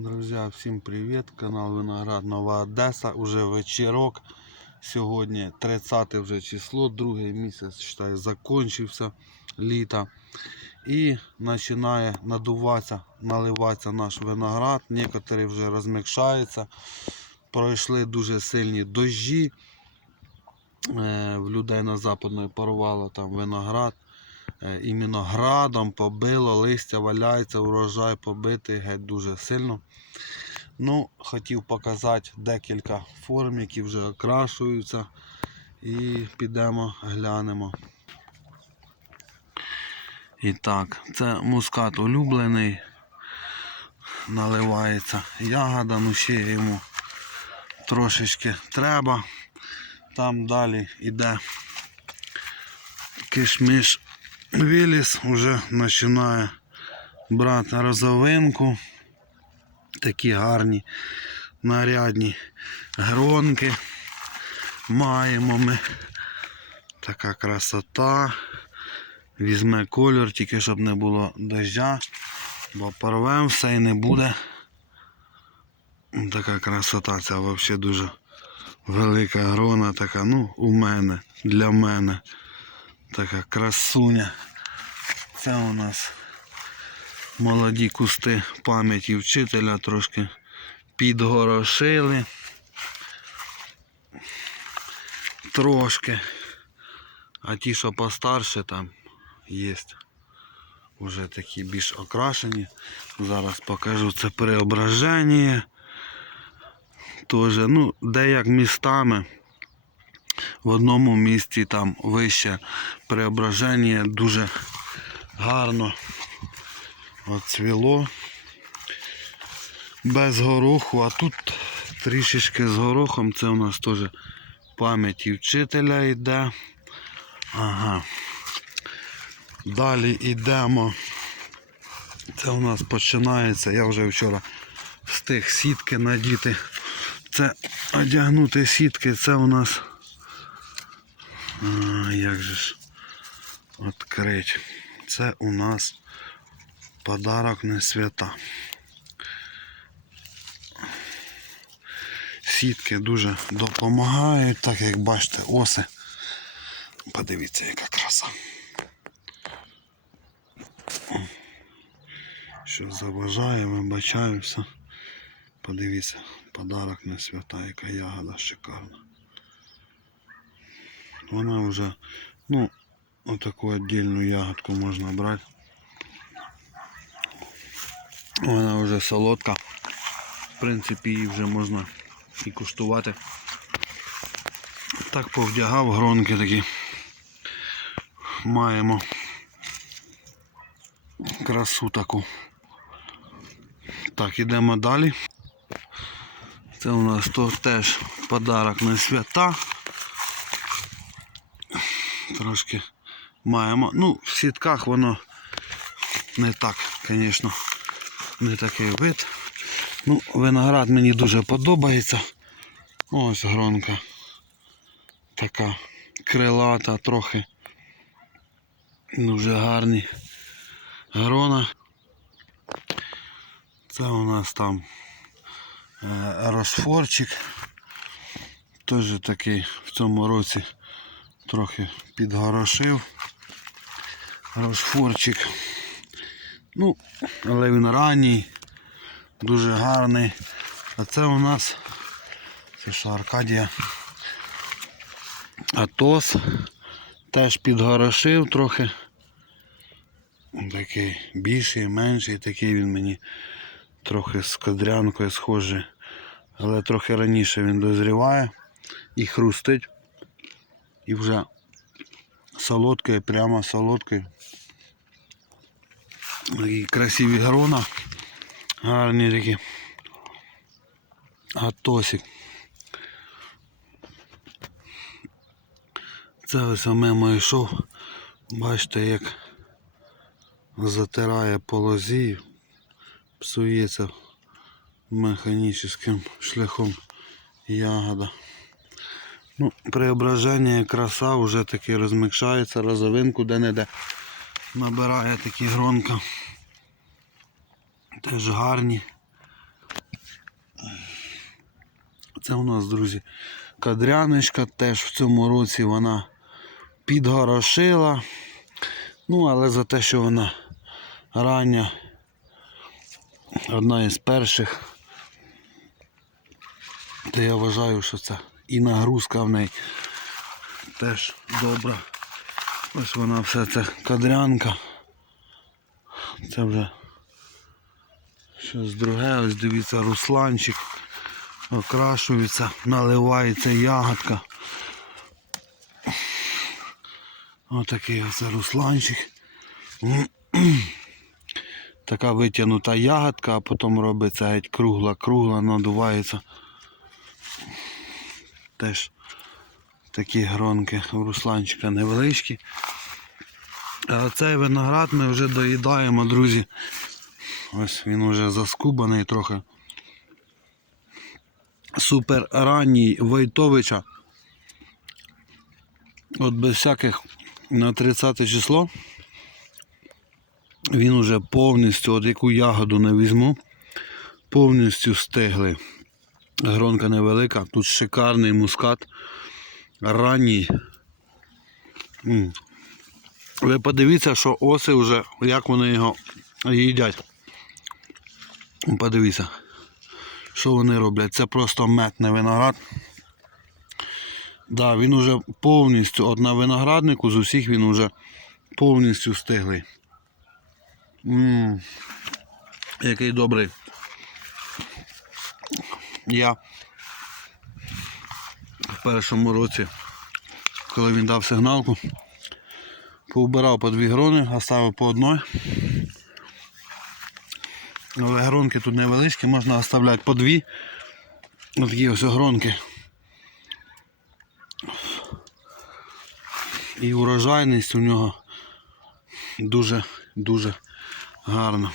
Друзья, всім привіт! Канал Виноград Нова Одеса. Уже вечірок. Сьогодні 30 вже число, другий місяць считай, закончився літа. І починає надуватися, наливатися наш виноград. Некоторі вже розмікшаються. Пройшли дуже сильні дощі. Е, В людей на западної порвало там виноград. Е, Іменно градом побило, листя валяється, урожай побитий геть дуже сильно. Ну, хотів показати декілька форм, які вже окрашуються. І підемо глянемо. І так, це мускат улюблений. Наливається ягода, ну ще йому трошечки треба. Там далі йде кишміш Віліс вже починає брати розовинку. Такі гарні нарядні гронки. Маємо ми. Така красота. Візьме кольор, тільки щоб не було дождя, бо порвемо все і не буде. Така красота, це взагалі дуже велика грона, така, ну, у мене, для мене. Така красуня. Це у нас молоді кусти пам'яті вчителя трошки підгорошили. Трошки. А ті, що постарше там є. Вже такі більш окрашені. Зараз покажу це преображення. Тоже, ну, деяк містами. В одному місці там вище преображення дуже гарно оцвіло. Без гороху, а тут трішечки з горохом. Це у нас теж пам'яті вчителя йде. Ага. Далі йдемо. Це у нас починається. Я вже вчора встиг сітки надіти. Це одягнути сітки, це у нас. Як же ж відкрити? Це у нас подарок на свята. Сітки дуже допомагають, так як бачите, оси. Подивіться, яка краса. Що заважає, вибачаюся. Подивіться, подарок на свята, яка ягода шикарна. Вона вже, ну, отаку віддільну ягодку можна брати. Вона вже солодка. В принципі, її вже можна і куштувати. Так повдягав гронки такі. Маємо красу таку. Так, ідемо далі. Це у нас то теж подарок на свята. Трошки маємо. Ну, в сітках воно не так, звісно, не такий вид. Ну, виноград мені дуже подобається. Ось гронка. Така крилата трохи. Дуже гарні грона. Це у нас там е, розфорчик. Теж такий в цьому році трохи підгорошив. Розфорчик. Ну, але він ранній, дуже гарний. А це у нас це що Аркадія Атос. Теж підгорошив трохи. Такий більший, менший, такий він мені трохи з кадрянкою схожий. Але трохи раніше він дозріває і хрустить. І вже солодкий, прямо солодкий. Такі красиві грона. Гарні такі. Атосик. Це ось мимо йшов. Бачите, як затирає по лозі, псується механічним шляхом ягода. Ну, преображення краса вже таки розмикшається, розовинку де-не-де набирає такі гронка. Теж гарні. Це у нас, друзі, кадряночка. Теж в цьому році вона підгорошила. Ну, але за те, що вона рання, одна із перших, то я вважаю, що це і нагрузка в неї теж добра. Ось вона все це кадрянка. Це вже щось друге. Ось дивіться, русланчик окрашується, наливається ягодка. Отакий ось русланчик. Така витягнута ягодка, а потім робиться геть кругла-кругла, надувається. Теж такі гронки у русланчика невеличкі. А цей виноград ми вже доїдаємо, друзі. Ось він вже заскубаний трохи. Супер ранній Войтовича. От без всяких на 30 число. Він уже повністю, от яку ягоду не візьму, повністю стигли. Гронка невелика, тут шикарний мускат, ранній. Ви подивіться, що оси вже, як вони його їдять. Подивіться, що вони роблять. Це просто метний виноград. Да, він уже повністю, от на винограднику з усіх він уже повністю стиглий. Ммм, який добрий. Я в першому році, коли він дав сигналку, поубирав по дві грони, оставив по одной. Але гронки тут невеличкі, можна оставляти по дві. Такі ось гронки. І урожайність у нього дуже-дуже гарна.